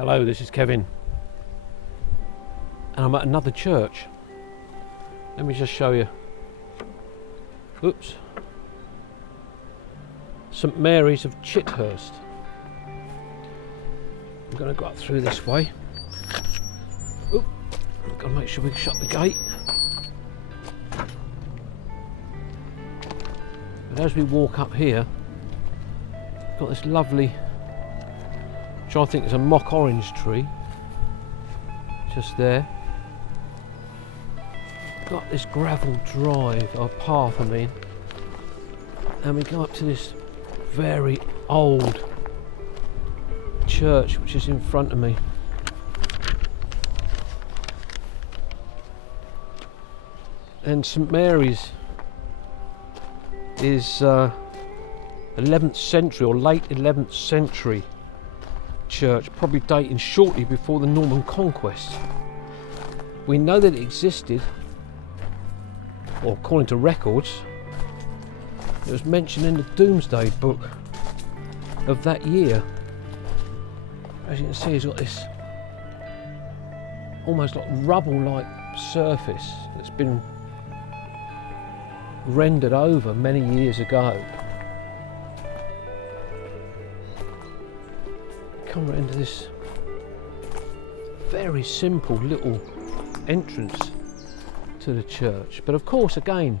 Hello, this is Kevin, and I'm at another church. Let me just show you. Oops. St Mary's of Chithurst. I'm going to go up through this way. Oop. I've got to make sure we shut the gate. But as we walk up here, we've got this lovely, which I think is a mock orange tree, just there. Got this gravel drive, or path I mean, and we go up to this very old church which is in front of me. And St Mary's is 11th century or late 11th century church, probably dating shortly before the Norman conquest. We know that it existed, or according to records, it was mentioned in the Doomsday book of that year. As you can see, it's got this almost like rubble-like surface that's been rendered over many years ago. Come right into this very simple little entrance to the church, but of course, again,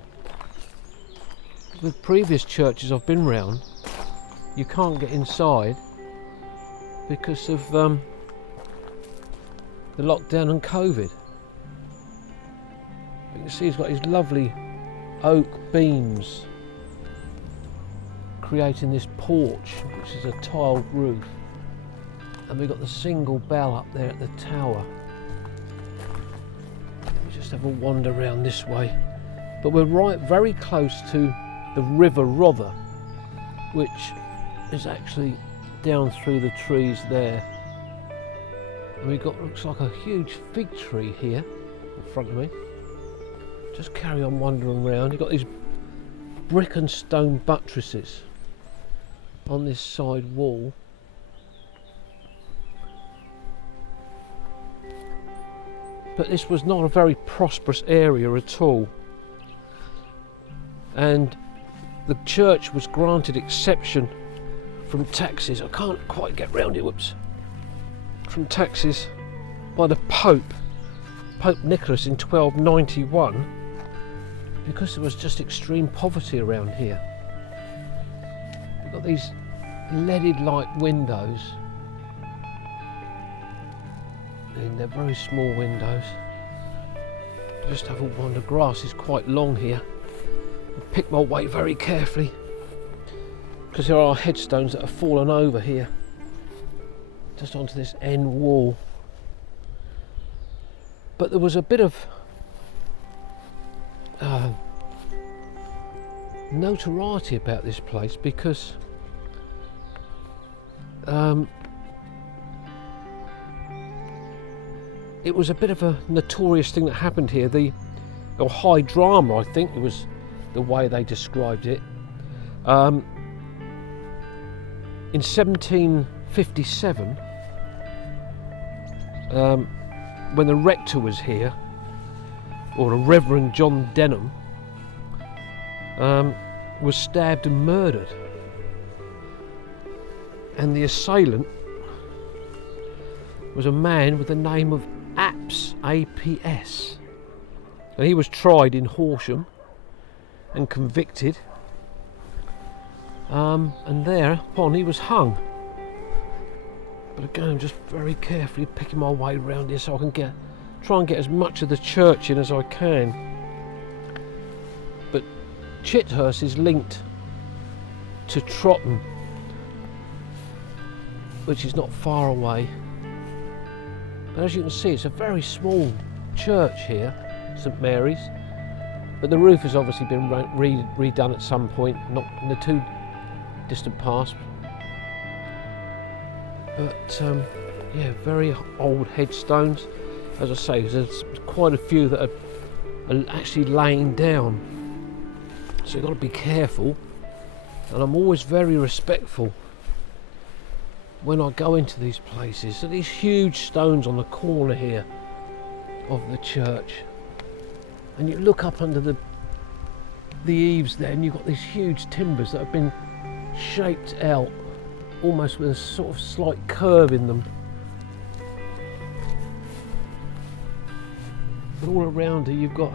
with previous churches I've been round, you can't get inside because of the lockdown and COVID. You can see it's got these lovely oak beams creating this porch, which is a tiled roof, and we've got the single bell up there at the tower. Just have a wander around this way, but we're very close to the River Rother, which is actually down through the trees there, and we've got, looks like a huge fig tree here in front of me. Just carry on wandering around. You've got these brick and stone buttresses on this side wall. But this was not a very prosperous area at all, and the church was granted exception from taxes. I can't quite get round it, whoops. From taxes by the Pope Nicholas in 1291, because there was just extreme poverty around here. We've got these leaded light windows, and they're very small windows. Just have a wander. Grass is quite long here. I pick my way very carefully because there are headstones that have fallen over here, just onto this end wall. But there was a bit of notoriety about this place because it was a bit of a notorious thing that happened here. Or high drama, I think it was the way they described it. In 1757, when the rector was here, or the Reverend John Denham, was stabbed and murdered, and the assailant was a man with the name of Apps, APS, and he was tried in Horsham and convicted, and thereupon he was hung. But again, I'm just very carefully picking my way around here so I can try and get as much of the church in as I can. But Chithurst is linked to Trotton, which is not far away. But as you can see, it's a very small church here, St Mary's, but the roof has obviously been redone at some point, not in the too distant past. But yeah, very old headstones. As I say, there's quite a few that are actually laying down, so you've got to be careful, and I'm always very respectful when I go into these places. So these huge stones on the corner here of the church, and you look up under the eaves there, and you've got these huge timbers that have been shaped out almost with a sort of slight curve in them. But all around it you've got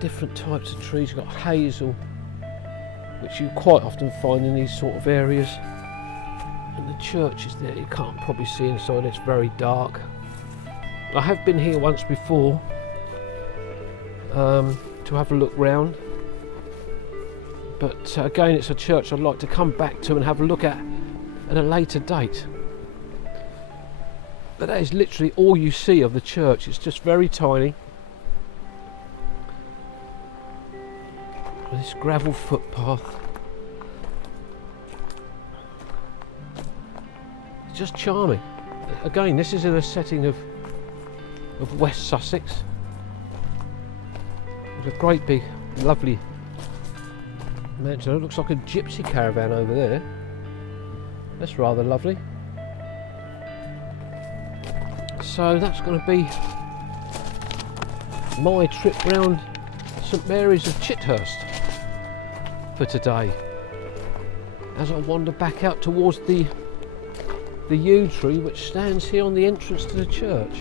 different types of trees. You've got hazel, which you quite often find in these sort of areas, and the church is there. You can't probably see inside, it's very dark. I have been here once before to have a look round, but again, it's a church I'd like to come back to and have a look at a later date. But that is literally all you see of the church. It's just very tiny. This gravel footpath. It's just charming. Again, this is in a setting of West Sussex. There's a great big, lovely mansion. It looks like a gypsy caravan over there. That's rather lovely. So that's going to be my trip round St Mary's of Chithurst for today, as I wander back out towards the yew tree which stands here on the entrance to the church.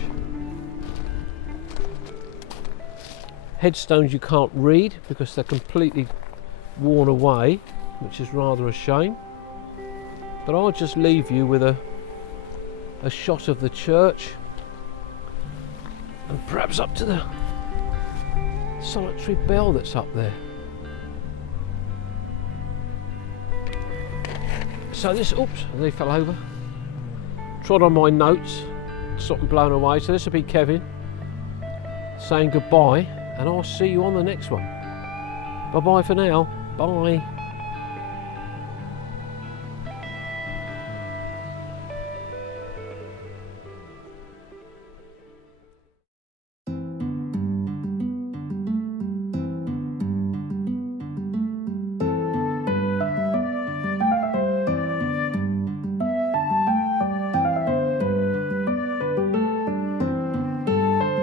Headstones you can't read because they're completely worn away, which is rather a shame, but I'll just leave you with a shot of the church, and perhaps up to the solitary bell that's up there. So this, oops, they fell over. Trod on my notes, sort of blown away. So this will be Kevin saying goodbye, and I'll see you on the next one. Bye bye for now. Bye.